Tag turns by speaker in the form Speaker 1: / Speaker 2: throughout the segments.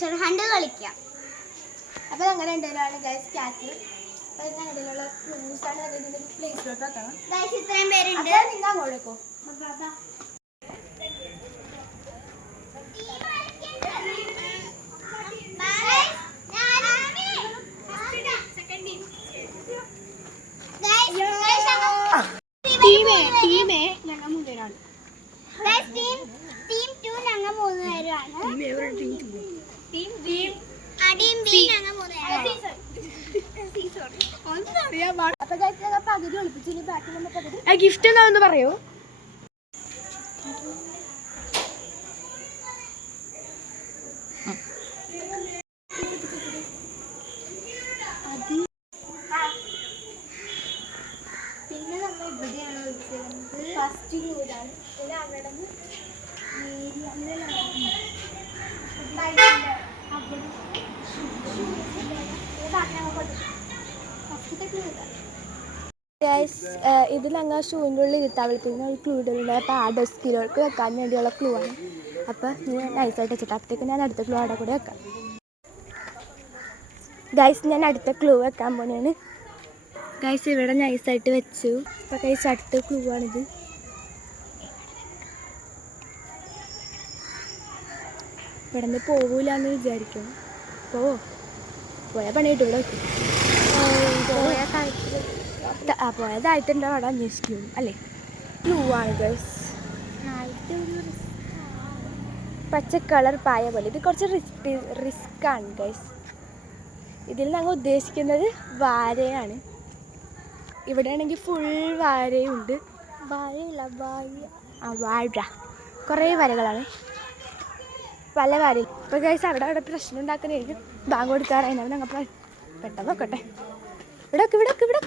Speaker 1: Treasure hunt കളിക്കാം.
Speaker 2: അപ്പോൾ അങ്ങനെ ഉണ്ടല്ലോ ഗൈസ് ക്യാറ്റ് അപ്പോൾ ഇതിന്റെ ഇടയിലുള്ള ക്ലൂസാണ് ഇതിന്റെ പ്ലേസിലോട്ട് വെക്കണം.
Speaker 1: ഗൈസ് ഇത്രയും പേരുണ്ട്.
Speaker 2: നിങ്ങൾ അങ്ങോട്ട് വെക്കോ.
Speaker 1: ടീം ടു ഞങ്ങൾ മൂന്ന് പേരുമാണ്
Speaker 2: ടീം ടീം
Speaker 1: ടീം ബി ഞങ്ങൾ മൂന്ന് പേരാണ്
Speaker 3: ഗിഫ്റ്റ് എന്താണെന്ന് പറയൂ.
Speaker 2: പിന്നെ നമ്മൾ ഇവിടെയാണ് വിളിച്ചത് ഫസ്റ്റ് ഗ്രൂപ്പാണ് പിന്നെ അവിടെ നിന്ന് നേരി അങ്ങനെയാണ് അവിടെ ഗൈസ് ഇത് ഞങ്ങൾ ഷൂവിന്റെ ഉള്ളിൽ ഇരുത്താവളത്തിന് ഒരു ക്ലൂ ഇടുന്നുണ്ട് അപ്പോൾ ആ ഡെസ്കിലോട്ട് വെക്കാൻ വേണ്ടിയുള്ള ക്ലൂ ആണ്. അപ്പോൾ ഞാൻ നൈസായിട്ട് വെച്ചിട്ട് അപ്പോഴത്തേക്ക് ഞാൻ അടുത്ത ക്ലൂ അവിടെ കൂടെ വെക്കാം. ഗൈസ് ഞാൻ അടുത്ത ക്ലൂ വെക്കാൻ പോണെയാണ് ഗൈസ് ഇവിടെ നൈസായിട്ട് വെച്ചു. അപ്പോൾ ഗൈസ് അടുത്ത ക്ലൂ ആണിത്. ഇവിടെ നിന്ന് പോകൂലെന്ന് വിചാരിക്കും പോവോ? പോയാൽ പണി കിട്ടും ഇവിടെ പോയ അവിടെ അന്വേഷിക്കും അല്ലേ? ബ്ലൂ ആണ് ഗേൾസ് പച്ച കളർ പായ പോലെ. ഇത് കുറച്ച് റിസ്ക് റിസ്ക് ആണ് ഗൈസ് ഇതിൽ ഞങ്ങൾ ഉദ്ദേശിക്കുന്നത് വാരയാണ് ഇവിടെ ആണെങ്കിൽ ഫുൾ വാരയുണ്ട് വാഴയില്ല വാഴ. ആ വാഴ. കുറേ വരകളാണ്. പല വാര ഇപ്പോൾ ഗൈസ് അവിടെ അവിടെ പ്രശ്നം ഉണ്ടാക്കുന്നതായിരിക്കും. ബാങ്ക് കൊടുക്കാറായി. പെട്ടെന്ന് നോക്കട്ടെ. ഇവിടെ ഇവിടെ ഇവിടെ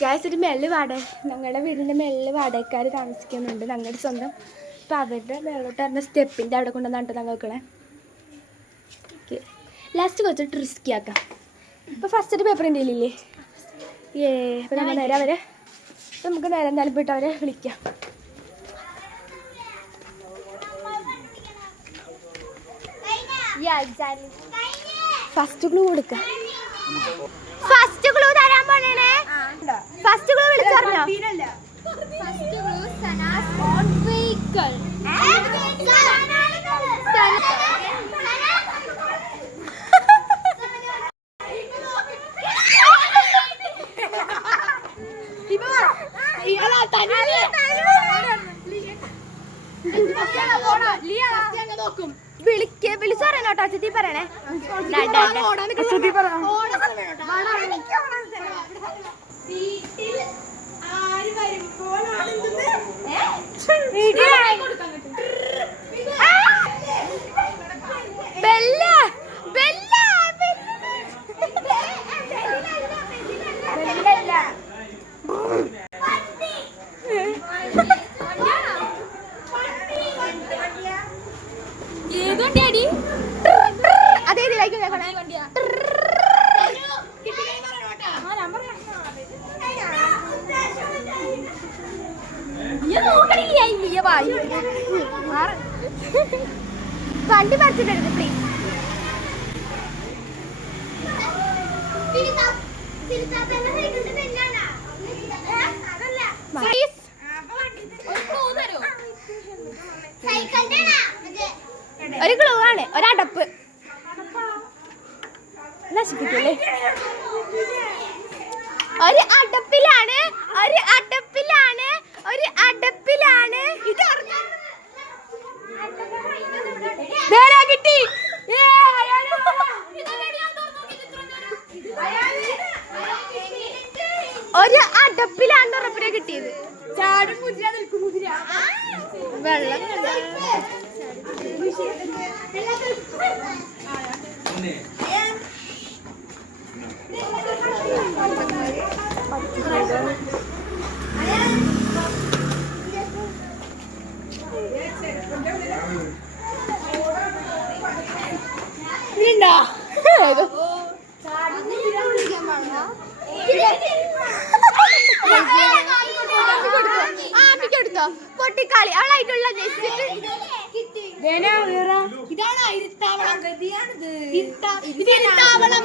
Speaker 2: ഗ്യാസ് ഒരു മെല്ല് വാടക ഞങ്ങളുടെ വീടിന്റെ മെല്ല് വാടകക്കാർ താമസിക്കുന്നുണ്ട്. ഞങ്ങളുടെ സ്വന്തം അപ്പോൾ അവരുടെ മേളോട്ട് പറഞ്ഞ സ്റ്റെപ്പിന്റെ അവിടെ കൊണ്ടുവന്നിട്ട് ഞങ്ങൾക്കണേ ലാസ്റ്റ് കുറച്ച് റിസ്ക്കി ആക്കാം. ഇപ്പോൾ ഫസ്റ്റ് പേപ്പർ എന്റെ ഇല്ലേ ഏ അപ്പോൾ നമ്മൾ നേരെ അവരെ നമുക്ക് നേരെ എന്തായാലും പോയിട്ട് അവരെ വിളിക്കാം. ഫസ്റ്റ് ക്ലൂ കൊടുക്ക. ഫസ്റ്റ് ക്ലൂ തരാൻ പോണേ ഫസ്റ്റ് ക്ലൂ വിളിച്ചറിഞ്ഞോ?
Speaker 1: ഫസ്റ്റ് ക്ലൂ സനാസ് ഓൺ വെഹിക്കിൾ
Speaker 2: വിളിക്ക് വിളിച്ചറിയണോ കേട്ടോ അച്ഛത്തി പറയണേ അച്ഛത്തി പറ ബെല്ല ബെല്ല ഒരു ക്ലോ ആണ് ഒരടപ്പ് നശിപ്പിക്കല്ലേ ഒരു അടപ്പിലാണ് ഒരു അടപ്പിലാണ് ഒരു അടപ്പിലാണ്. ഇത് കിട്ടി ഏ, അയാൾ. ഒരു അടപ്പിലാണ് ഉറപ്പിനെ കിട്ടിയത്. ചാടും കുതിര നിൽക്കും കുതിര. വെള്ളം ഇണ്ടാ പൊട്ടിക്കാളി അവളായിട്ടുള്ള ജസ്റ്റ്
Speaker 1: ഇതാണ് ഇരുത്താവളം ഗതിയാണിത് ഇത് ഇരുത്താവളം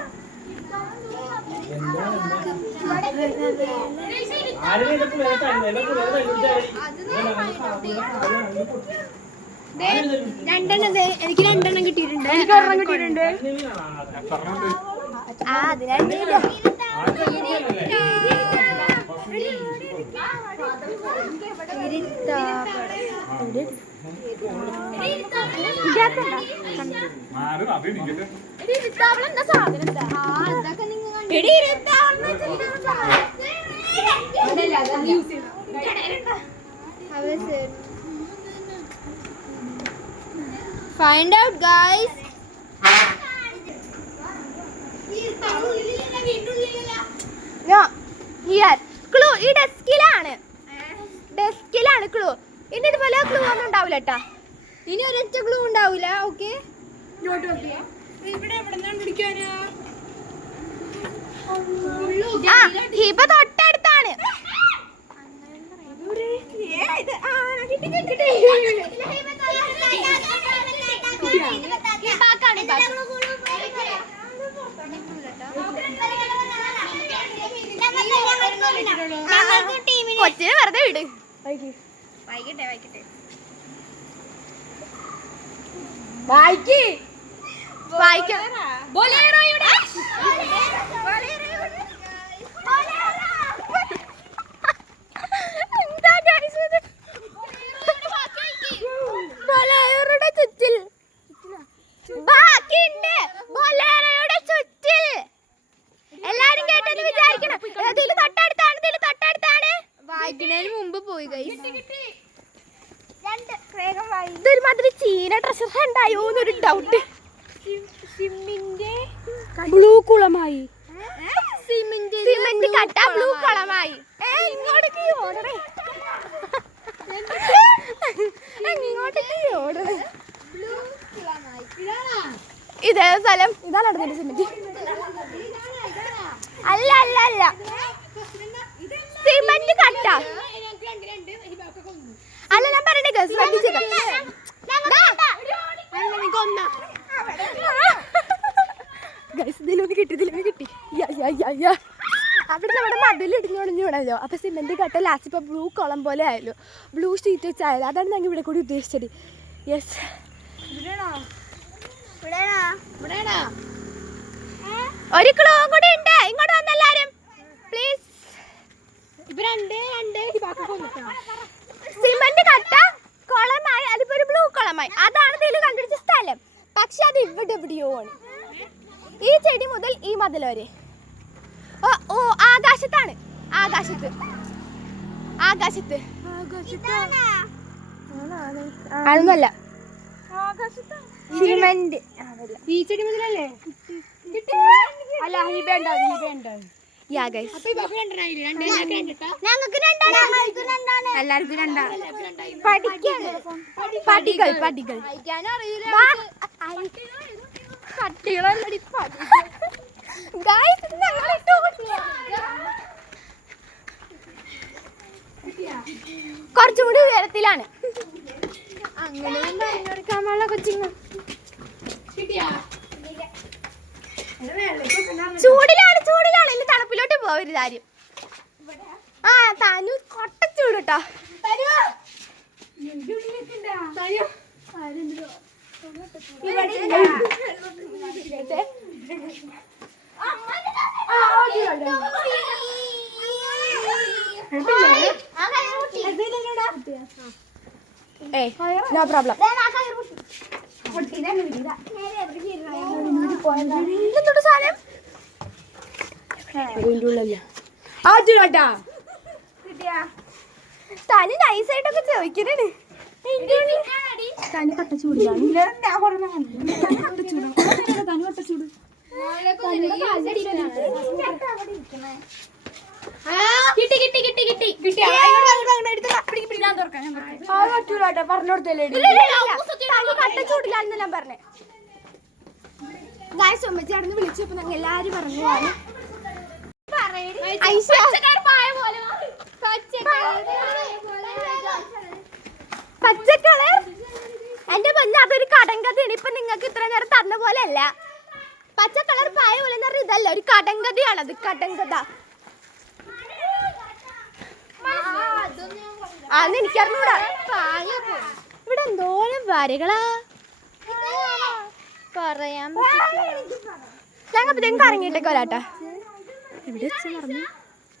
Speaker 1: രണ്ടെണ്ണം എനിക്ക് രണ്ടെണ്ണം കിട്ടിയിട്ടുണ്ട്
Speaker 2: എനിക്ക് ആ അതിനാണ്ട് എന്താ സാധനം? എന്താ
Speaker 1: ആ, ഇതൊക്കെ നിങ്ങൾ കണ്ടു. Out guys.
Speaker 2: ഹിയർ ക്ലൂ ഈ ഡെസ്കിലാണ് ഡെസ്കിലാണ് ക്ലൂ ഇനി ഇതുപോലെ ക്ലൂ ഒന്നും ഉണ്ടാവില്ല കേട്ടാ
Speaker 1: ഇനി ഒരൊറ്റ ക്ലൂ ഉണ്ടാവില്ല ഓക്കെ
Speaker 2: ആ ഹിബ തൊട്ടടുത്താണ്. കൊച്ചിനെ വെറുതെ വിട്.
Speaker 1: വായിക്കട്ടെ വായിക്കട്ടെ
Speaker 2: വായിക്ക്. വായിക്കാം. ബൊലേറോയുടെ എന്താ guys ഇത്? ബൊലേറോയുടെ ചുറ്റിൽ ബാക്കിയുണ്ട് ബൊലേറോയുടെ ചുറ്റിൽ എല്ലാരും കേട്ടെന്ന് വിചാരിക്കണം ഇതിൽ തൊട്ടടുത്താണ് ഇതിൽ തൊട്ടടുത്താണ്
Speaker 1: വായിക്കുന്നതിന് മുമ്പ് പോയി
Speaker 2: ഇതൊരു മാതിരി ചീന ട്രഷർ ഉണ്ടായോ എന്നൊരു ഡൗട്ട് ബ്ലൂ കുളമായി. സിമെന്റ് കട്ട ബ്ലൂ കളമായി. ഇങ്ങോട്ടേക്ക് ഓടണേ. ഇങ്ങോട്ടേക്ക് ഓടണേ. ഇതേ സ്ഥലം. ഇതാണ് അടുത്ത സിമെന്റ് അല്ല സിമെന്റ് കട്ട അല്ല ഞാൻ ഗസ് ഗൈസ് ഇതിലൊന്ന് കിട്ടി. അവിടെ നമ്മുടെ മതിൽ ഇടിഞ്ഞൊടിഞ്ഞു വിടല്ലോ അപ്പൊ സിമെന്റ് കട്ട ലാസ്റ്റ് ഇപ്പൊ ബ്ലൂ കുളം പോലെ ആയല്ലോ. ബ്ലൂ ഷീറ്റ് വെച്ച് ആയാലും അതാണ് ഞങ്ങൾ ഇവിടെ കൂടി ഉദ്ദേശിച്ചത്. യെസ് ഒരു ക്ലോ കൂടി ഉണ്ട്. സിമന്റ് കട്ട കുളമായി അതിപ്പോ ഒരു ബ്ലൂ കുളമായി. അതാണ് ഇതിൽ കണ്ടുപിടിച്ച സ്ഥലം. പക്ഷെ അത് ഇവിടെ എവിടെയോ ആണ്. ഈ ചെടി മുതൽ ഈ മതിൽ വരെ. ഓ ഓ ആകാശത്താണ്. ആകാശത്ത്. ആകാശത്ത്. അതൊന്നുമല്ല. സിമന്റ്.
Speaker 1: ഈ ചെടി മുതലല്ലേ? അല്ല ഹീബ ഉണ്ടാവും ഹീബ ഉണ്ടാവും
Speaker 2: യാ ഗൈസ് രണ്ടാണ്
Speaker 1: എല്ലാവർക്കും രണ്ടാ.
Speaker 2: പഠിക്കാണ്. പടികൾ പടികൾ. പട്ടികളല്ലടി കുറച്ചും കൂടി ഉയരത്തിലാണ്.
Speaker 1: അങ്ങനെ പറഞ്ഞെടുക്കാനുള്ള കൊച്ചിങ്ങ.
Speaker 2: ചൂടിലാണ് ചൂടിലാണ് ഇനി തണുപ്പിലോട്ട് കാര്യം. ആ തനു കൊട്ടച്ചൂട് ചൂട് കേട്ടോ ഏയ് നോ പ്രോബ്ലം സാധനം. തനി നൈസായിട്ടൊക്കെ ചോദിക്കണേ തനി കട്ട ചൂടിലാണ്
Speaker 1: കിട്ടി കിട്ടി കിട്ടി കിട്ടി കിട്ടി തുറക്കാം ഞാൻ തുറക്കാം.
Speaker 2: പറ്റൂല കേട്ടോ കട്ട ഞാൻ പറഞ്ഞേ. ഗായ്സ് ഉമ്മച്ചാടുന്ന് വിളിച്ചപ്പോ ഞങ്ങൾ എല്ലാരും പറഞ്ഞു പച്ചക്കളർ എന്റെ പൊന്നെ അതൊരു കടങ്കഥയാണ് ഇപ്പൊ നിങ്ങൾക്ക് ഇത്ര നേരം തന്ന പോലെ അല്ല പച്ചക്കളർ പായ പോലെ എന്ന് പറഞ്ഞാൽ ഇതല്ല ഒരു കടങ്കഥയാണത് കടങ്കഥ അന്ന് എനിക്കറിഞ്ഞൂടാ. ഇവിടെ എന്തോരം വരകളാ. പറയാൻ ഞങ്ങൾ ഇറങ്ങിയിട്ടേക്കോലാട്ടാ എവിടെ വെച്ച് പറഞ്ഞു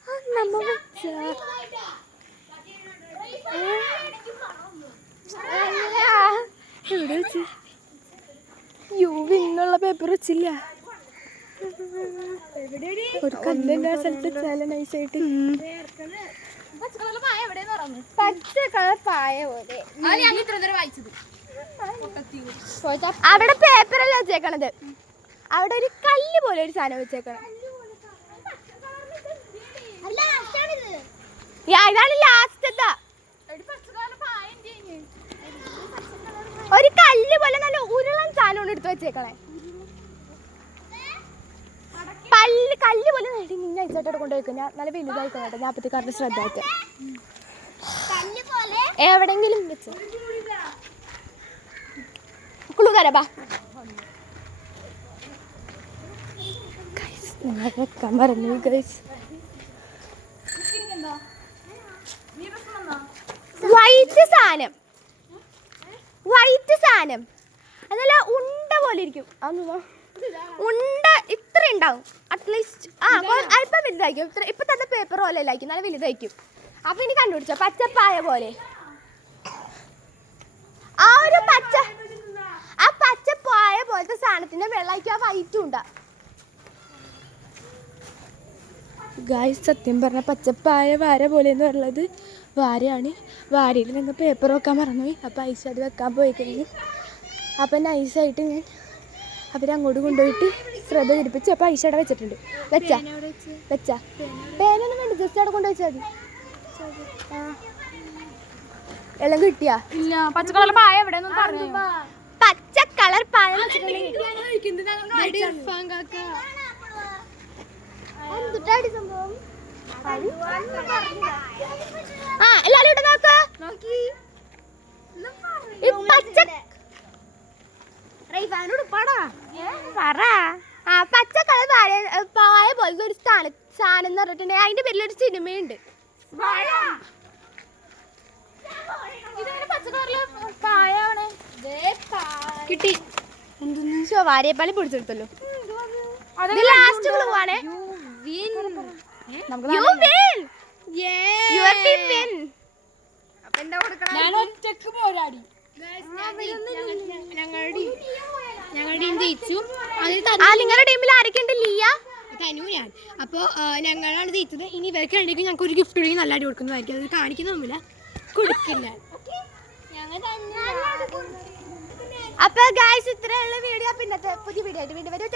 Speaker 2: ആ, നമ്മ വെച്ച. എവിടെ വെച്ച്? യു വിന്നുള്ള പേപ്പർ വെച്ചില്ല. ഒരു കല്ലിന്റെ ആ സ്ഥലത്ത് വെച്ചാൽ നൈസായിട്ട് പച്ച കളർ പായ പോലെ. അവിടെ പേപ്പറല്ല വെച്ചേക്കണത്. അവിടെ ഒരു കല്ല് പോലെ ഒരു സാധനം വെച്ചേക്കണം. ഇതാണ് ലാസ്റ്റത്തെ ഒരു കല്ല് പോലെ നല്ല ഉരുളൻ സാധനം എടുത്തു വെച്ചേക്കളെ പല്ല് കല്ല് പോലെ നേടി നീ നൈസായിട്ട് കൊണ്ടുപോയിക്കും ഞാൻ നല്ല വലുതായിക്കണം കേട്ടോ. നാപ്പത്തിക്കാരുടെ ശ്രദ്ധ എവിടെങ്കിലും വെച്ച്. കുളു ബാ. നിങ്ങൾ വെക്കാൻ പറഞ്ഞു ഗൈസ് വൈറ്റ് സാധനം. വൈറ്റ് സാധനം. അതല്ല ഉണ്ട പോലെ ഇരിക്കും. അതൊന്ന് ഉണ്ട ഇത്ര ഉണ്ടാവും. അറ്റ്ലീസ്റ്റ് ആ അല്പം വലുതായിരിക്കും. ഇത്ര ഇപ്പൊ തന്നെ പേപ്പർ പോലെ അല്ലായിരിക്കും നല്ല വലുതായിരിക്കും. അപ്പൊ ഇനി കണ്ടുപിടിച്ചോ. പച്ചപ്പായ പോലെ. ആ ഒരു പച്ച ആ പച്ചപ്പായ പോലത്തെ സാധനത്തിന്റെ വെള്ളയ്ക്ക് ആ വൈറ്റും ഉണ്ടാ. ഗായ് സത്യം പറഞ്ഞ പച്ചപ്പായ വാര പോലെ എന്ന് പറയുന്നത് വാരയാണ്. വാരയിൽ നിന്ന് പേപ്പർ വെക്കാൻ മറന്നുപോയി അപ്പോൾ ഐസ് അത് വെക്കാൻ പോയി കഴിഞ്ഞു. അപ്പം നൈസായിട്ട് ഞാൻ അവരങ്ങോട്ട് കൊണ്ടുപോയിട്ട് ശ്രദ്ധ തിരിപ്പിച്ച് അപ്പോൾ ഐസ് അവിടെ വെച്ചിട്ടുണ്ട്. വെച്ചാ? വെച്ചാ? പേനൊന്നും വേണ്ട ജസ്റ്റ് അവിടെ കൊണ്ടുപോയി മതി. എല്ലാം കിട്ടിയാ?
Speaker 1: ഇല്ല പച്ചക്കളർ പായ എവിടെ
Speaker 2: പച്ച കളർ പായ എന്തുട്ടാടി സംഭവം? ആ എല്ലാരും ഇവിടെ നോക്ക്. പറ. ആ പച്ച കളർ പായ പോലെ ഒരു സ്ഥാനം സാധനം എന്ന് പറഞ്ഞിട്ടുണ്ടെങ്കിൽ അതിന്റെ പേരിൽ ഒരു സിനിമയുണ്ട്
Speaker 1: കിട്ടി.
Speaker 2: എന്തെന്ന് വാര്യപ്പാളി പിടിച്ചെടുത്തല്ലോ. ഇത് ലാസ്റ്റ് ക്ലൂ ആണ്.
Speaker 1: ഒറ്റയ്ക്ക് പോരാടി. ഞങ്ങളുടെ ജയിച്ചു.
Speaker 2: നിങ്ങളുടെ ടീമിൽ ലിയ?
Speaker 1: തനു ഞാൻ. അപ്പോൾ ഞങ്ങളാണ് ജയിച്ചത്. ഇനി ഇവർക്ക് രണ്ടേക്കും ഞങ്ങൾക്ക് ഒരു ഗിഫ്റ്റ് ഉണ്ടെങ്കിൽ നല്ല അടി കൊടുക്കുന്നതായിരിക്കും. അത് കാണിക്കുന്നൊന്നുമില്ല കൊടുക്കില്ല.
Speaker 2: അപ്പൊ ഗായ്സ് ഇത്രയുള്ള വീഡിയോ പിന്നെ ഇന്നത്തെ പുതിയ വീഡിയോ ആയിട്ട് വീണ്ടും വരും.